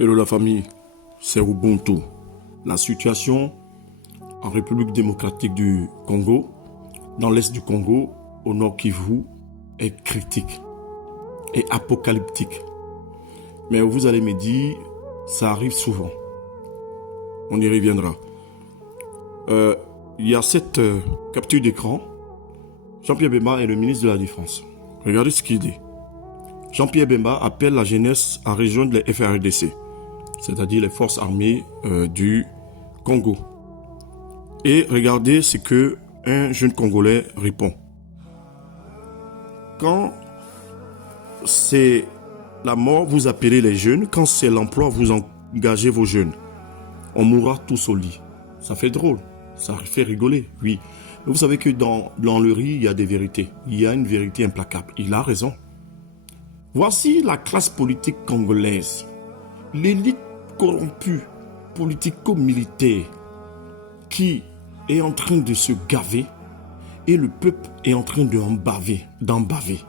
Hello la famille, c'est Ubuntu. La situation en République démocratique du Congo, dans l'est du Congo, au nord Kivu, est critique et apocalyptique. Mais vous allez me dire, ça arrive souvent. On y reviendra. Il y a cette capture d'écran. Jean-Pierre Bemba est le ministre de la Défense. Regardez ce qu'il dit. Jean-Pierre Bemba appelle la jeunesse à rejoindre les FARDC, c'est-à-dire les forces armées du Congo. Et regardez ce que un jeune Congolais répond. Quand c'est la mort, vous appelez les jeunes. Quand c'est l'emploi, vous engagez vos jeunes. On mourra tous au lit. Ça fait drôle. Ça fait rigoler, oui. Mais vous savez que dans le riz, il y a des vérités. Il y a une vérité implacable. Il a raison. Voici la classe politique congolaise. L'élite corrompue, politico-militaire, qui est en train de se gaver et le peuple est en train d'en baver.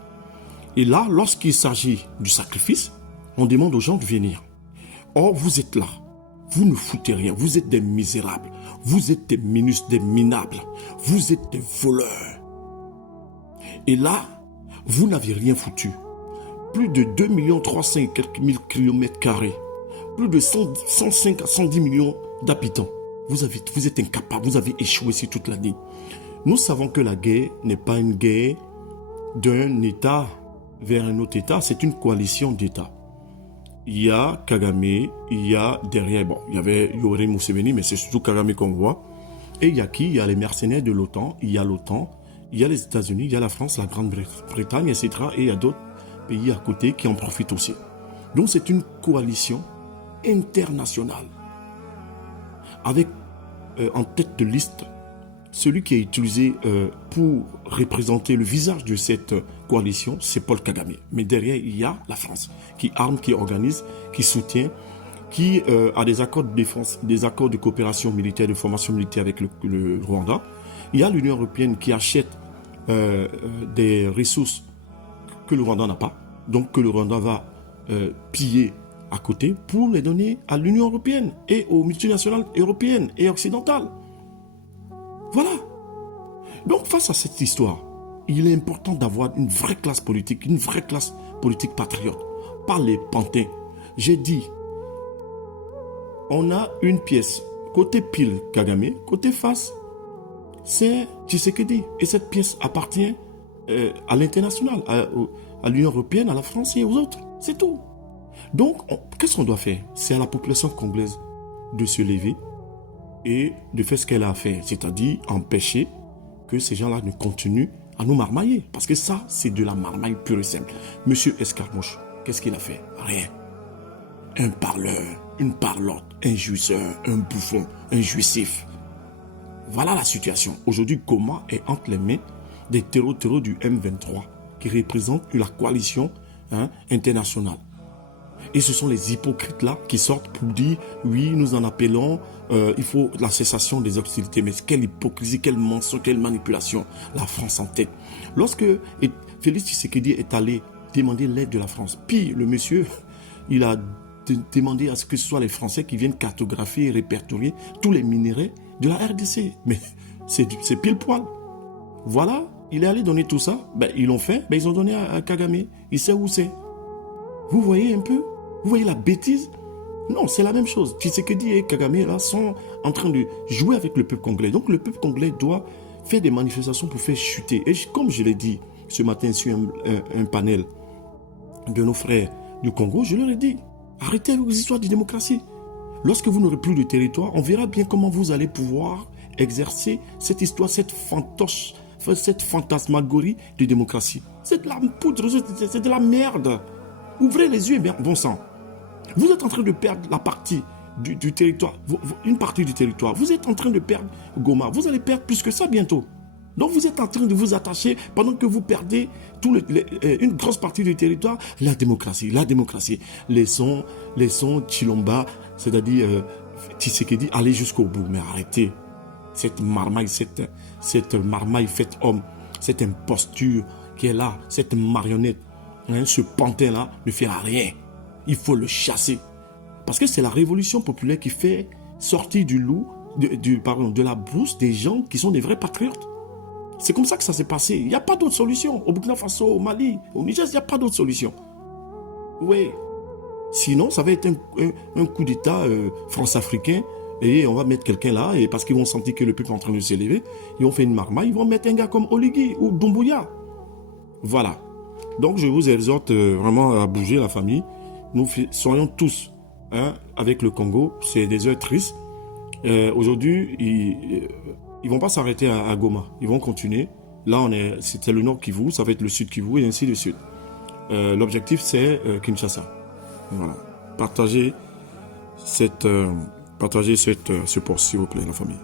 Et là, lorsqu'il s'agit du sacrifice, on demande aux gens de venir. Or, vous êtes là. Vous ne foutez rien. Vous êtes des misérables. Vous êtes des minus, des minables. Vous êtes des voleurs. Et là, vous n'avez rien foutu. Plus de 2 300 000 kilomètres carrés. Plus de 105 à 110 millions d'habitants. Vous êtes incapables. Vous avez échoué sur toute l'année. Nous savons que la guerre n'est pas une guerre d'un État vers un autre État. C'est une coalition d'États. Il y a Kagame, il y a derrière, il y avait Yoweri Museveni, mais c'est surtout Kagame qu'on voit. Et il y a qui? Il y a les mercenaires de l'OTAN, il y a l'OTAN, il y a les États-Unis, il y a la France, la Grande-Bretagne, etc. Et il y a d'autres pays à côté qui en profitent aussi. Donc c'est une coalition internationale. Avec en tête de liste celui qui est utilisé pour représenter le visage de cette coalition, c'est Paul Kagame. Mais derrière, il y a la France qui arme, qui organise, qui soutient, qui a des accords de défense, des accords de coopération militaire, de formation militaire avec le Rwanda. Il y a l'Union européenne qui achète des ressources que le Rwanda n'a pas, donc que le Rwanda va piller à côté pour les donner à l'Union européenne et aux multinationales européennes et occidentales. Voilà. Donc face à cette histoire, il est important d'avoir une vraie classe politique patriote, pas les pantins. J'ai dit, on a une pièce, côté pile Kagame, côté face, c'est Tshisekedi. Et cette pièce appartient à l'international, à l'Union européenne, à la France et aux autres. C'est tout. Donc, qu'est-ce qu'on doit faire? C'est à la population congolaise de se lever et de faire ce qu'elle a à faire, c'est-à-dire empêcher que ces gens-là ne continuent à nous marmailler. Parce que ça, c'est de la marmaille pure et simple. Monsieur Escarmouche, qu'est-ce qu'il a fait? Rien. Un parleur, une parlotte, un jouisseur, un bouffon, un jouissif. Voilà la situation. Aujourd'hui, Goma est entre les mains des terreaux du M23 qui représentent la coalition internationale. Et ce sont les hypocrites-là qui sortent pour dire, oui, nous en appelons, il faut la cessation des hostilités. Mais quelle hypocrisie, quel mensonge, quelle manipulation. La France en tête. Lorsque Félix Tshisekedi est allé demander l'aide de la France, puis le monsieur, il a demandé à ce que ce soit les Français qui viennent cartographier et répertorier tous les minéraux de la RDC. Mais c'est pile poil. Voilà, il est allé donner tout ça. Ils l'ont fait, ils ont donné à Kagame. Il sait où c'est. Vous voyez un peu? Vous voyez la bêtise? Non, c'est la même chose. Tshisekedi et Kagame là, sont en train de jouer avec le peuple congolais. Donc le peuple congolais doit faire des manifestations pour faire chuter. Et comme je l'ai dit ce matin sur un panel de nos frères du Congo, je leur ai dit, arrêtez avec vos histoires de démocratie. Lorsque vous n'aurez plus de territoire, on verra bien comment vous allez pouvoir exercer cette histoire, cette fantoche, cette fantasmagorie de démocratie. C'est de la poudre, c'est de la merde. Ouvrez les yeux, bon sang. Vous êtes en train de perdre la partie du territoire, une partie du territoire. Vous êtes en train de perdre Goma. Vous allez perdre plus que ça bientôt. Donc vous êtes en train de vous attacher pendant que vous perdez une grosse partie du territoire. La démocratie. Laissons Chilomba, c'est-à-dire Tshisekedi, aller jusqu'au bout. Mais arrêtez cette marmaille, cette marmaille faite homme, cette imposture qui est là, cette marionnette. Ce pantin-là ne fait rien. Il faut le chasser. Parce que c'est la révolution populaire qui fait sortir du loup, de la brousse des gens qui sont des vrais patriotes. C'est comme ça que ça s'est passé. Il n'y a pas d'autre solution. Au Burkina Faso, au Mali, au Niger, il n'y a pas d'autre solution. Oui. Sinon, ça va être un coup d'État france-africain et on va mettre quelqu'un là et parce qu'ils vont sentir que le peuple est en train de s'élever, ils vont faire une marmaille, ils vont mettre un gars comme Oligui ou Doumbouya. Voilà. Donc, je vous exhorte vraiment à bouger la famille. Nous soyons tous avec le Congo. C'est des heures tristes. Aujourd'hui, ils vont pas s'arrêter à Goma. Ils vont continuer. Là, c'était le nord Kivu, ça va être le sud Kivu et ainsi de suite. L'objectif, c'est Kinshasa. Voilà. Partagez ce post, s'il vous plaît, la famille.